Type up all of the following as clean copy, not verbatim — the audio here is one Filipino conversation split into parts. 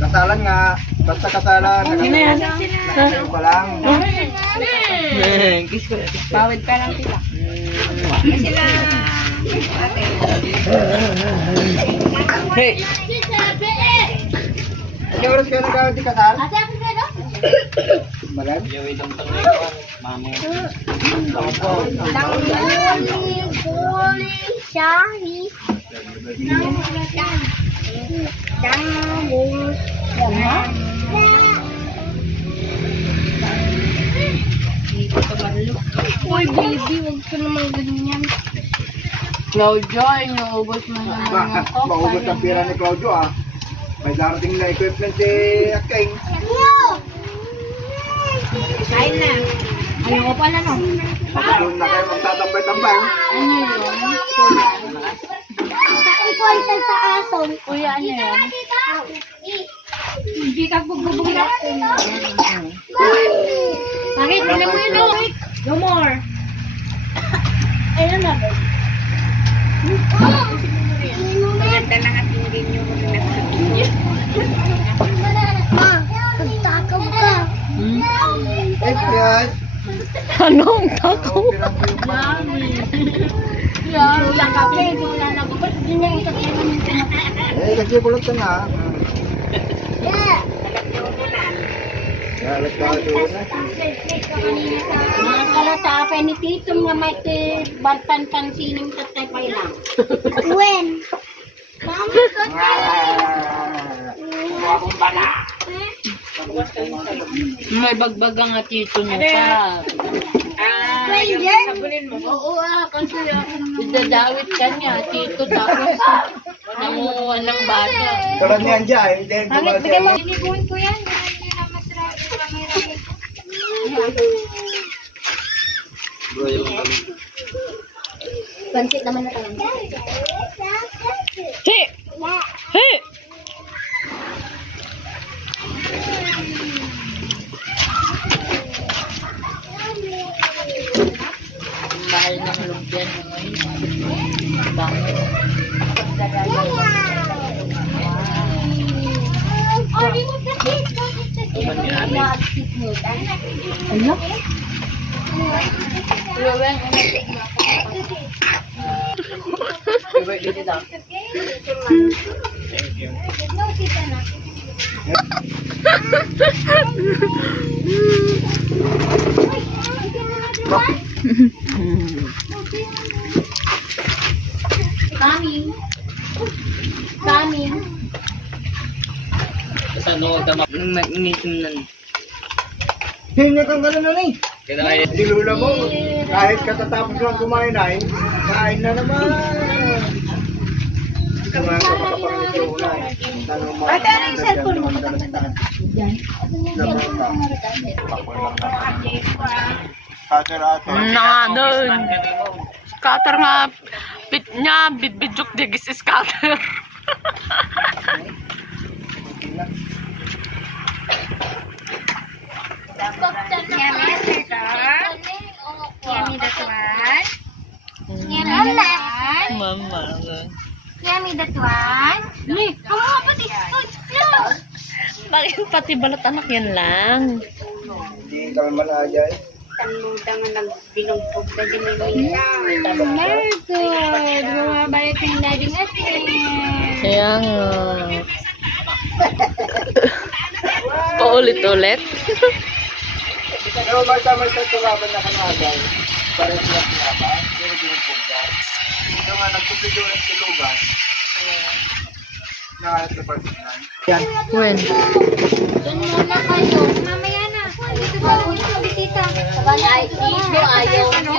Kasalan nga. Basta kasalan. Yun na yan. Kayo pa lang. Kiss ko. Bawid ka lang sila. Sila. Hey! Ano oras kayo nagkawin di kasal? Malam? Mami. Uy, baby, huwag ka naman ganyan. Claudio, inuubos mo na mga Maubos ang pira ni Claudio ah. May darating na equipment si Aking. Kain na. Ayoko pala, no? Baka doon na kayo magtatambay-tambay. Ano yun? Ikaw isa sa aso. Kuya, ano yun? Hindi ka bububula. Bakit? Ano mo yun? No more. Ayun na. Maganda lang at hindi nyo mo rin pagtakaw ka. Yes. Anong tako? Mami. Wala ka pa. Wala na ko. Ba't hindi niya ito? Kasi kulot ka nga. Alat ka doon na. Mga kalatape ni Tito nga may bartan pansining tatay pa lang. When? Mami ko May bagbaga nga tito niya pa. sabunin mo? Oo kasi Idadawit ka niya, tito, tapos nangunguha ng bata. Tulad niyan dyan. Hindi, Bakit bigyan mo? Siniguin ko yan. Hindi na masarap. Pansit naman na tayo. Hey! Hey! Mahal ng lumpia mo ngayon. Bakit? Ano? Coming. Coming. Mag-ingitim na. Hindi kang gano'n na eh. Dilula mo. Kahit katatapos lang kumain ay, kain na naman. Kumain ka makapangit yung ulay. Ate, ano yung cellphone mo? Nanun. Scatter nga. Pit niya. Bidbidyok digis scatter. Yummy that one. Yummy that one. Mama. Yummy that one. Ni, kamu apa sih? Bakit pati balot anak yan lang? Hindi kami manaya eh. Tanmuda nga nagbinugbog na din yung very good. Bumabalik ng daddy natin. Kaya nga. Paulit-ulit. Pero marta-marta tulaban na kanagay. Parang sila pinaba. Pero binupugdan. Ito nga, nagpupidyo ng tuluban. Nakalat na partisan. Yan. When? Doon muna kayo. Mamaya na. Dito ba? Dito ka bisita. Ay, dito. Ayaw nyo.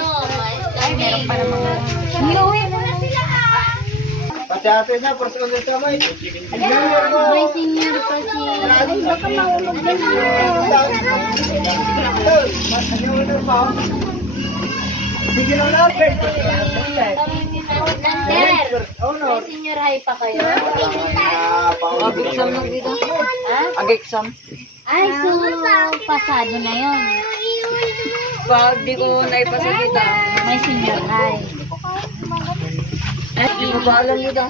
Meron pa naman. Iuwi mo na sila ha. Pati ate na, porsi ulit sa may. May senior pa si... Baka mahulog din Sige na natin. Nander, may senior high pa kayo. Ag-exam na dito. Ha? Ag-exam. Ay, so pasado na yun. Pag di ko naipasa kita. May senior high. Hindi mo ba alam yun ah?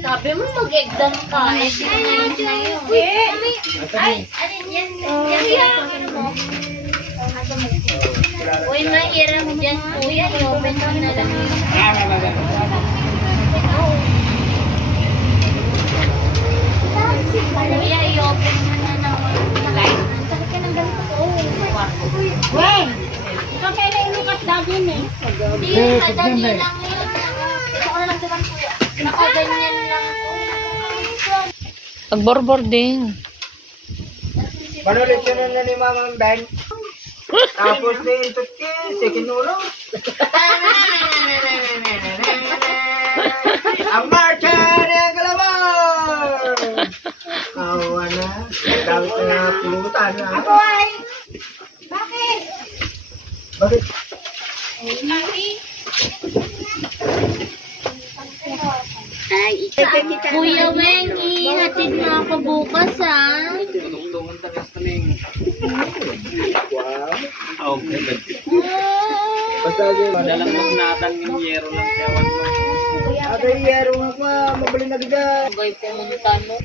Sabi mo mag-exam ka. Eh, ngayon na yun. Uy, mahirap dyan, kuya. I-open mo na lang. Kuya, i-open mo na lang. Sakit ka ng ganito. Wey! Ikaw kaya na inukat dagin eh. Hindi, madali lang yun. Ito ko na lang diba, kuya. Nakaganyan lang. Pagborbor din. Manulit ka na ni Mamang Ben. Tapos na yung tutki, sikinulo. Ang marcha ng kalabaw! Awa na. Gamit na nga pulutan na. Ako ay! Bakit? Bakit? Kuya Wengy, hatid na ako bukas ha. Tulungan tagas taling. Wow. Okay, Basta din. dalang mas natan yung yero lang tewan mo. Ada yero nga pa, mabali na gida. Bagay pumunta no.